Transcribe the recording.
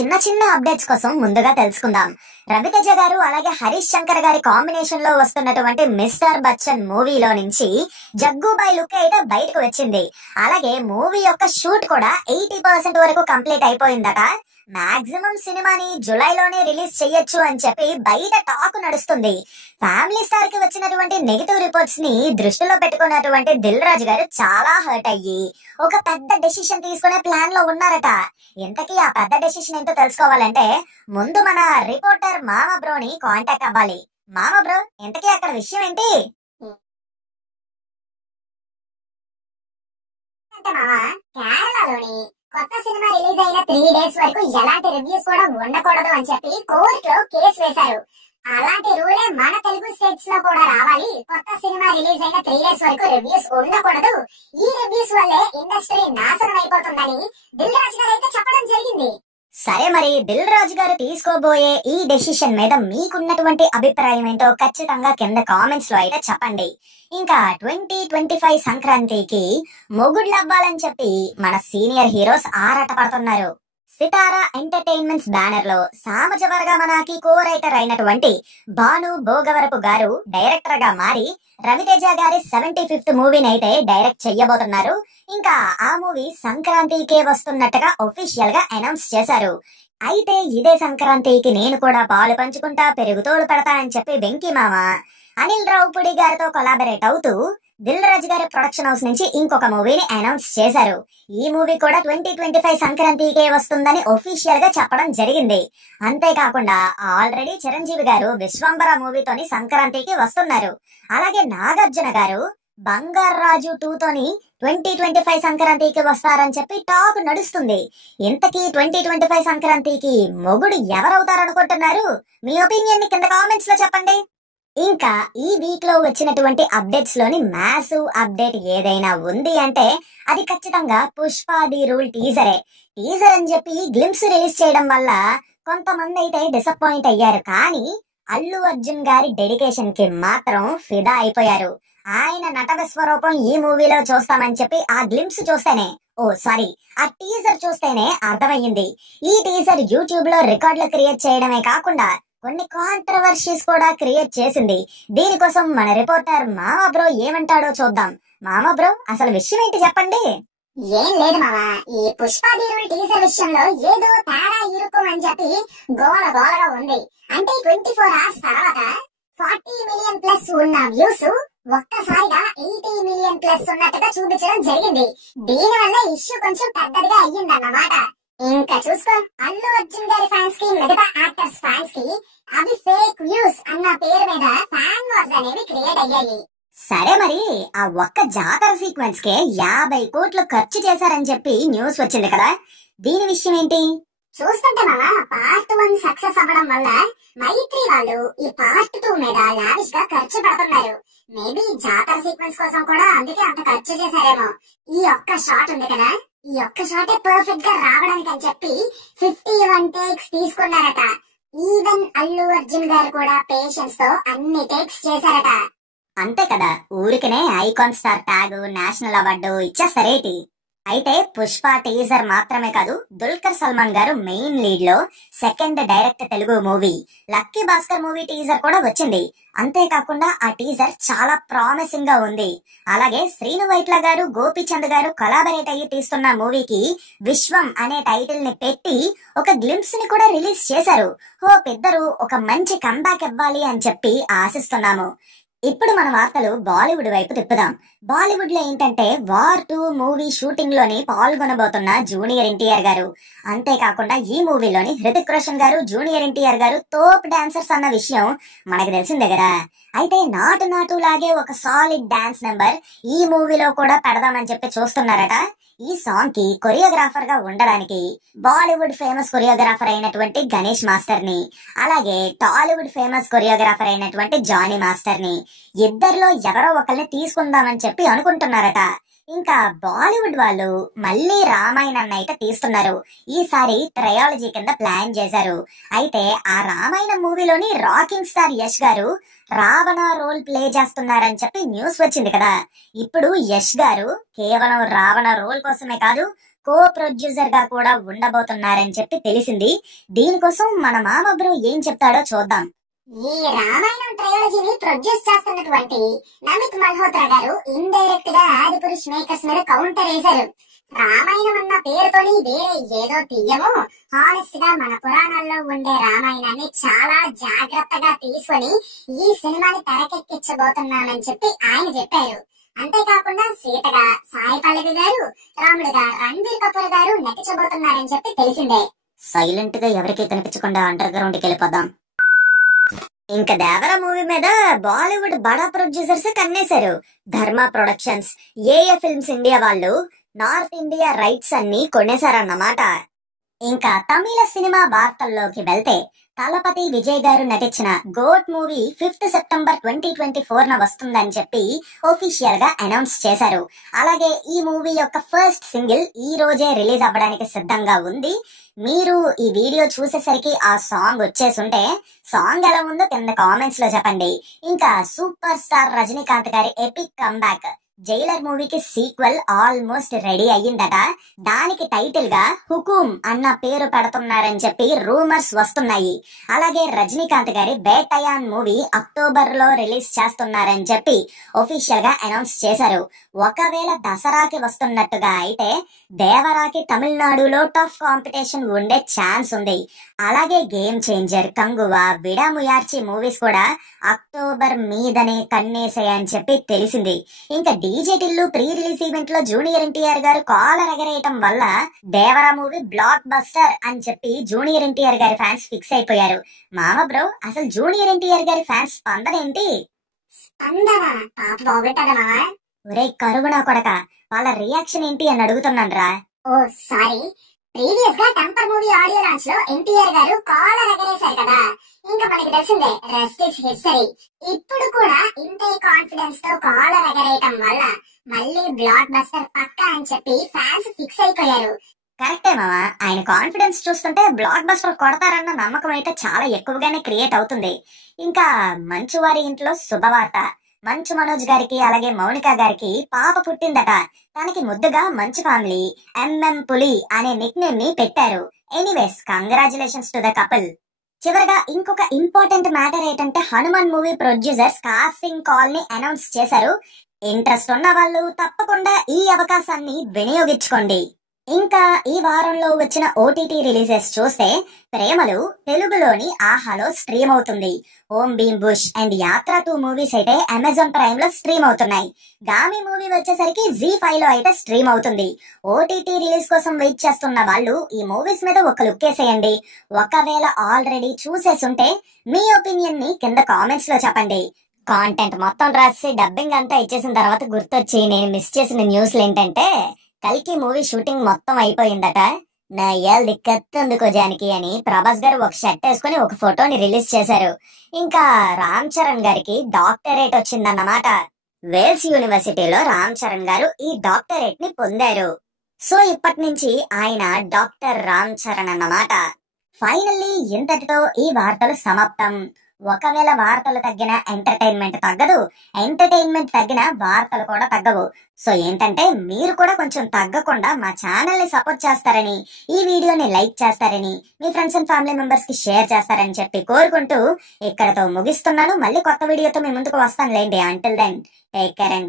చిన్న చిన్న అప్డేట్స్ కోసం ముందుగా తెలుసుకుందాం. రవితేజ గారు అలాగే హరీష్ శంకర్ గారి కాంబినేషన్ లో వస్తున్నటువంటి మిస్టర్ బచ్చన్ మూవీలో నుంచి జగ్గుబాయ్ లుక్ అయితే బయటకు వచ్చింది. అలాగే మూవీ యొక్క షూట్ కూడా 80% వరకు కంప్లీట్ అయిపోయిందట. మాక్సిమం సినిమాని జులైలోనే రిలీజ్ చెయ్యొచ్చు అని చెప్పి బయట టాక్ నడుస్తుంది. ఫ్యామిలీ స్టార్ కి వచ్చినటువంటి నెగిటివ్ రిపోర్ట్స్ ని దృష్టిలో పెట్టుకున్నటువంటి దిల్ రాజు గారు చాలా హర్ట్ అయ్యి ఒక పెద్ద డెసిషన్ తీసుకునే ప్లాన్ లో ఉన్నారట. ఇంతకీ ఆ పెద్ద డెసిషన్ ఏంటో తెలుసుకోవాలంటే ముందు మన రిపోర్టర్ మామ బ్రోని కాంటాక్ట్ అవ్వాలి. మామ బ్రో, ఇంతకీ అక్కడ విషయం ఏంటి? కేరళలోని కొత్త సినిమా రిలీజ్ అయిన 3 days వరకు ఎలాంటి రివ్యూస్ కూడా ఉండకూడదు అని చెప్పి కోర్టులో కేసు వేశారు. అలాంటి రూలే మన తెలుగు స్టేట్స్ లో కూడా రావాలి. కొత్త సినిమా రిలీజ్ అయిన 3 days వరకు రివ్యూస్ ఉండకూడదు. ఈ రివ్యూస్ వల్లే ఇండస్ట్రీ నాశనం అయిపోతుందని దిల్ రాజు గారు అయితే చెప్పడం జరిగింది. సరే, మరి దిల్ రాజు గారు తీసుకోబోయే ఈ డెసిషన్ మీద మీకున్నటువంటి అభిప్రాయం ఏంటో ఖచ్చితంగా కింద కామెంట్స్ లో అయితే చెప్పండి. ఇంకా 2025 సంక్రాంతికి మొగుడ్లు అవ్వాలని చెప్పి మన సీనియర్ హీరోస్ ఆరాట పడుతున్నారు. సితారా ఎంటర్టైన్మెంట్స్ బ్యానర్ లో సామజవర్గా మనకి కో రైటర్ అయినటువంటి భాను భోగవరపు గారు డైరెక్టర్ గా మారి రవితేజ గారి 75th మూవీని అయితే డైరెక్ట్ చెయ్యబోతున్నారు. ఇంకా ఆ మూవీ సంక్రాంతికే వస్తున్నట్టుగా ఒఫీషియల్ గా అనౌన్స్ చేశారు. అయితే ఇదే సంక్రాంతికి నేను కూడా పాలు పంచుకుంటా పెరుగుతోలు పెడతా అని చెప్పి వెంకీ మామ అనిల్ రావుపుడి గారితో కొలాబరేట్ అవుతూ దిల్ రాజు గారి ప్రొడక్షన్ హౌస్ నుంచి ఇంకొక మూవీని అనౌన్స్ చేశారు. ఈ మూవీ కూడా 2025 సంక్రాంతికే వస్తుందని ఒఫీషియల్ గా చెప్పడం జరిగింది. అంతేకాకుండా ఆల్రెడీ చిరంజీవి గారు విశ్వంబర మూవీతోని సంక్రాంతికి వస్తున్నారు. అలాగే నాగార్జున గారు బంగారాజు 2 తోని 2025 సంక్రాంతికి వస్తారని చెప్పి టాక్ నడుస్తుంది. ఇంతకీ 2025 సంక్రాంతికి మొగుడు ఎవరవుతారనుకుంటున్నారు? మీ ఒపీనియన్ ని కింద కామెంట్స్ లో చెప్పండి. ఇంకా ఈ వీక్ లో వచ్చినటువంటి అప్డేట్స్ లోని మ్యాసివ్ అప్డేట్ ఏదైనా ఉంది అంటే అది ఖచ్చితంగా పుష్ప ది రూల్ టీజరే. టీజర్ అని చెప్పి గ్లింప్స్ రిలీజ్ చేయడం వల్ల కొంతమంది అయితే డిసప్పాయింట్ అయ్యారు. కానీ అల్లు అర్జున్ గారి డెడికేషన్ కి మాత్రం ఫిదా అయిపోయారు. ఆయన నట విశ్వరూపం ఈ మూవీలో చూస్తామని చెప్పి ఆ గ్లింప్స్ చూస్తేనే ఆ టీజర్ చూస్తేనే అర్థమయ్యింది. ఈ టీజర్ యూట్యూబ్ లో రికార్డులు క్రియేట్ చేయడమే కాకుండా కొన్ని కాంట్రవర్షీస్ కూడా క్రియేట్ చేసింది. దీనికోసం మన రిపోర్టర్ మామ బ్రో ఏమంటాడో చూద్దాం. మామ బ్రో, అసలు విషయం ఏంటి చెప్పండి. ఏం లేదు మామా, ఈ పుష్ప టీజర్ విషయంలో ఏదో తేడా ఇరుకు అని చెప్పి గోలగా ఉంది. అంటే 24 hours తర్వాత 40 million plus ఉన్న వ్యూస్ ఒక్కసారిగా 80 million plus ఉన్నట్టుగా చూపించడం జరిగింది. దీని వల్ల ఇష్యూ కొంచెం పెద్దదిగా అయ్యిందన్నమాట. ఇంకా చూసుకో, అల్లు అర్జున్ గారి ఫ్యాన్స్ కి మిగతా యాక్టర్స్ ఫ్యాన్స్ కి అవి ఫేక్ వ్యూస్ అన్న పేరు మీద ఫ్యాన్ వార్స్ అనేవి క్రియేట్ అయ్యాయి. సరే, మరి ఆ ఒక్క జాతర సీక్వెన్స్ కే 50 కోట్లు ఖర్చు చేశారని చెప్పి న్యూస్ వచ్చింది కదా, దీని విషయం ఏంటి? చూస్తుంటే మామా, పార్ట్ 1 సక్సెస్ అవ్వడం వల్ల మైత్రి వాళ్ళు ఈ పార్ట్ 2 మీద లావిష్ గా ఖర్చు పెడుతున్నారు. మేబీ జాతర సీక్వెన్స్ కోసం కూడా అందుకే అంత ఖర్చు చేశారేమో. ఈ ఒక్క షాట్ ఉంది కదా, ఈ ఒక్క షాటే పర్ఫెక్ట్ గా రావడానికి అని చెప్పి 51 takes తీసుకున్నారట. ఈవెన్ అల్లు అర్జున్ గారు కూడా పేషెన్స్ తో అన్ని టేక్స్ చేశారట. అంతే కదా, ఊరికనే icon star tag, national award ఇచ్చేస్తారేటి. అయితే పుష్ప టీజర్ మాత్రమే కాదు, దుల్కర్ సల్మాన్ గారు మెయిన్ లీడ్ లో second direct Telugu movie Lucky Bhaskar movie teaser కూడా వచ్చింది. అంతేకాకుండా ఆ టీజర్ చాలా ప్రామిసింగ్ గా ఉంది. అలాగే శ్రీను వైట్ల గారు, గోపీచంద్ గారు కొలాబరేట్ అయ్యి తీస్తున్న మూవీకి విశ్వం అనే టైటిల్ ని పెట్టి ఒక గ్లింప్స్ ని కూడా రిలీజ్ చేశారు. ఇద్దరు ఒక మంచి కంబ్యాక్ ఇవ్వాలి అని చెప్పి ఆశిస్తున్నాము. ఇప్పుడు మన వార్తలు బాలీవుడ్ వైపు తిప్పుదాం. బాలీవుడ్ లో ఏంటంటే వార్ 2 మూవీ షూటింగ్ లోని పాల్గొనబోతున్న జూనియర్ ఎన్టీఆర్ గారు, అంతేకాకుండా ఈ మూవీలోని హృతిక్ రోషన్ గారు, జూనియర్ ఎన్టీఆర్ గారు తోప్ డాన్సర్స్ అన్న విషయం మనకు తెలిసిందే కదా. అయితే నాటు లాగే ఒక సాలిడ్ డాన్స్ నెంబర్ ఈ మూవీలో కూడా పెడదామని చెప్పి చూస్తున్నారట. ఈ సాంగ్ కి కొరియోగ్రాఫర్ గా ఉండడానికి బాలీవుడ్ ఫేమస్ కొరియోగ్రాఫర్ అయినటువంటి గణేష్ మాస్టర్ ని, అలాగే టాలీవుడ్ ఫేమస్ కొరియోగ్రాఫర్ అయినటువంటి జానీ మాస్టర్ ని, ఇద్దరిలో ఎవరో ఒకరిని తీసుకుందామని చెప్పి అనుకుంటున్నారట. ఇంకా బాలీవుడ్ వాళ్ళు మళ్ళీ రామాయణాన్ని అయితే తీస్తున్నారు. ఈసారి ట్రయాలజీ కింద ప్లాన్ చేశారు. అయితే ఆ రామాయణం మూవీలోని రాకింగ్ స్టార్ యష్ గారు రావణ రోల్ ప్లే చేస్తున్నారని చెప్పి న్యూస్ వచ్చింది కదా. ఇప్పుడు యష్ గారు కేవలం రావణ రోల్ కోసమే కాదు, కో ప్రొడ్యూసర్ గా కూడా ఉండబోతున్నారని చెప్పి తెలిసింది. దీనికోసం మన మామ బ్రో ఏం చెప్తాడో చూద్దాం. ఈ రామాయణం ట్రయాలజీని ప్రొడ్యూస్ చేస్తున్నటువంటి నమిత్ మల్హోత్రా గారు ఇండైరెక్ట్ గా ఆదిపురుష్ మేకర్స్ మీద కౌంటర్ వేశారు. రామాయణం అన్న పేరుతోని వేరే ఏదో తీయము, హానెస్ట్ గా మన పురాణాల్లో ఉండే రామాయణాన్ని చాలా జాగ్రత్తగా తీసుకొని ఈ సినిమాని తెరకెక్కించబోతున్నామని చెప్పి ఆయన చెప్పారు. అంతేకాకుండా సీతగా సాయి పల్లవి గారు, రాముడిగా రణ్బీర్ కపూర్ గారు నటించబోతున్నారని చెప్పి తెలిసిందే. సైలెంట్ గా ఎవరికి కనిపించకుండా అండర్ గ్రౌండ్ కి వెళ్ళిపోదాం. ఇంకా దేవర మూవీ మీద బాలీవుడ్ బడా ప్రొడ్యూసర్స్ కన్నేశారు. ధర్మ ప్రొడక్షన్స్, ఏఏ ఫిల్మ్స్ ఇండియా వాళ్ళు నార్త్ ఇండియా రైట్స్ అన్ని కొనేశారన్నమాట. ఇంకా తమిళ సినిమా వార్తల్లోకి వెళ్తే తలపతి విజయ్ గారు నటించిన గోట్ మూవీ 5th సెప్టెంబర్ 2024 వస్తుందని చెప్పి ఒఫీషియల్ గా అనౌన్స్ చేశారు. అలాగే ఈ మూవీ యొక్క ఫస్ట్ సింగిల్ ఈ రోజే రిలీజ్ అవ్వడానికి సిద్ధంగా ఉంది. మీరు ఈ వీడియో చూసేసరికి ఆ సాంగ్ వచ్చేసుంటే సాంగ్ ఎలా ఉందో కింద కామెంట్స్ లో చెప్పండి. ఇంకా సూపర్ స్టార్ రజనీకాంత్ గారి ఎపిక్ కంబ్యాక్ జైలర్ మూవీకి సీక్వెల్ ఆల్మోస్ట్ రెడీ అయ్యిందట. దానికి టైటిల్ గా హుకుమ్ అన్న పేరు పెడుతున్నారని చెప్పి రూమర్స్ వస్తున్నాయి. అలాగే రజనీకాంత్ గారి బేటయాన్ మూవీ అక్టోబర్ లో రిలీజ్ చేస్తున్నారని చెప్పి ఒఫీషియల్ గా అనౌన్స్ చేశారు. ఒకవేళ దసరాకి వస్తున్నట్టుగా అయితే దేవరాకి తమిళనాడులో టఫ్ కాంపిటీషన్ ఉండే ఛాన్స్ ఉంది. అలాగే game changer, Kanguva, Vidaamuyarchi movies కూడా అక్టోబర్ మీదనే కన్నేసాయని చెప్పి తెలిసింది. ఇంకా DJ Tillu pre release event లో జూనియర్ ఎన్టీఆర్ గారు కాలర్ ఎగరేయటం వల్ల దేవరా మూవీ బ్లాక్ బస్టర్ అని చెప్పి జూనియర్ ఎన్టీఆర్ గారి ఫ్యాన్స్ ఫిక్స్ అయిపోయారు. మామ బ్రో, అసలు జూనియర్ ఎన్టీఆర్ గారి ఫ్యాన్స్ స్పందన ఏంటి? ఒరే కరువునా కొడక, వాళ్ళ రియాక్షన్ ఏంటి అని అడుగుతున్నాను రా. ఓ సారీ, ప్రీవియస్ గా టెంపర్ మూవీ ఆడియో లాంచ్ లో ఎన్టీఆర్ గారు కాలర్ ఎగరేశారు కదా, ఇంకా మనకి తెలిసిందే రెస్ట్ ఇస్ హిస్టరీ. ఇప్పుడు కూడా ఇంతే కాన్ఫిడెన్స్ తో కాలర్ ఎగరేయటం వల్ల మళ్ళీ బ్లాక్ బస్టర్ పక్కా అని చెప్పి ఫ్యాన్స్ ఫిక్స్ అయిపోయారు. కరెక్టే మామ, ఆయన కాన్ఫిడెన్స్ చూస్తుంటే బ్లాక్ బస్టర్ కొడతారన్న నమ్మకం అయితే చాలా ఎక్కువగానే క్రియేట్ అవుతుంది. ఇంకా మంచు వారి ఇంట్లో శుభవార్త. మంచు మనోజ్ గారికి అలాగే మౌనిక గారికి పాప పుట్టిందట. తనకి ముద్దుగా మంచు ఫ్యామిలీ ఎంఎం పులి అనే నిక్ నేమ్ ని పెట్టారు. Anyways congratulations to the couple. చివరగా ఇంకొక ఇంపార్టెంట్ మ్యాటర్ ఏంటంటే Hanuman movie producers casting call ని అనౌన్స్ చేశారు. ఇంట్రెస్ట్ ఉన్న వాళ్ళు తప్పకుండా ఈ అవకాశాన్ని వినియోగించుకోండి. ఇంకా ఈ వారంలో వచ్చిన ఓటీటీ రిలీజెస్ చూస్తే ప్రేమలు తెలుగులోని ఆహాలో స్ట్రీమ్ అవుతుంది. ఓం భీమ్ బుష్ అండ్ యాత్ర 2 మూవీస్ అయితే అమెజాన్ ప్రైమ్ లో స్ట్రీమ్ అవుతున్నాయి. గామి మూవీ వచ్చేసరికి జీ5 లో అయితే స్ట్రీమ్ అవుతుంది. ఓటీటీ రిలీజ్ కోసం వెయిట్ చేస్తున్న వాళ్ళు ఈ మూవీస్ మీద ఒక లుక్ వేసేయండి. ఒకవేళ ఆల్రెడీ చూసేసుంటే మీ ఒపీనియన్ ని కింద కామెంట్స్ లో చెప్పండి. కాంటెంట్ మొత్తం రాసి డబ్బింగ్ అంతా ఇచ్చేసిన తర్వాత గుర్తొచ్చి నేను మిస్ చేసిన న్యూస్లు ఏంటంటే కల్కి మూవీ షూటింగ్ మొత్తం అయిపోయిందట. నా ఇయాల దిక్కెత్తందుకో జానికి అని ప్రభాస్ గారు ఒక షర్ట్ వేసుకుని ఒక ఫోటోని రిలీజ్ చేశారు. ఇంకా రామ్ చరణ్ గారికి డాక్టరేట్ వచ్చిందన్నమాట. వేల్స్ యూనివర్సిటీలో రామ్ చరణ్ గారు ఈ డాక్టరేట్ ని పొందారు. సో ఇప్పటి నుంచి ఆయన డాక్టర్ రామ్ చరణ్ అన్నమాట. ఫైనల్లీ ఇంతటితో ఈ వార్తలు సమాప్తం. ఒకవేళ వార్తలు తగ్గిన ఎంటర్టైన్మెంట్ తగ్గదు, ఎంటర్టైన్మెంట్ తగ్గిన వార్తలు కూడా తగ్గవు. సో ఏంటంటే మీరు కూడా కొంచెం తగ్గకుండా మా ఛానల్ ని సపోర్ట్ చేస్తారని, ఈ వీడియోని లైక్ చేస్తారని, మీ ఫ్రెండ్స్ అండ్ ఫ్యామిలీ మెంబర్స్ కి షేర్ చేస్తారని చెప్పి కోరుకుంటూ ఇక్కడతో ముగిస్తున్నాను. మళ్ళీ కొత్త వీడియోతో మీ ముందుకు వస్తానులేండి. Until then take care and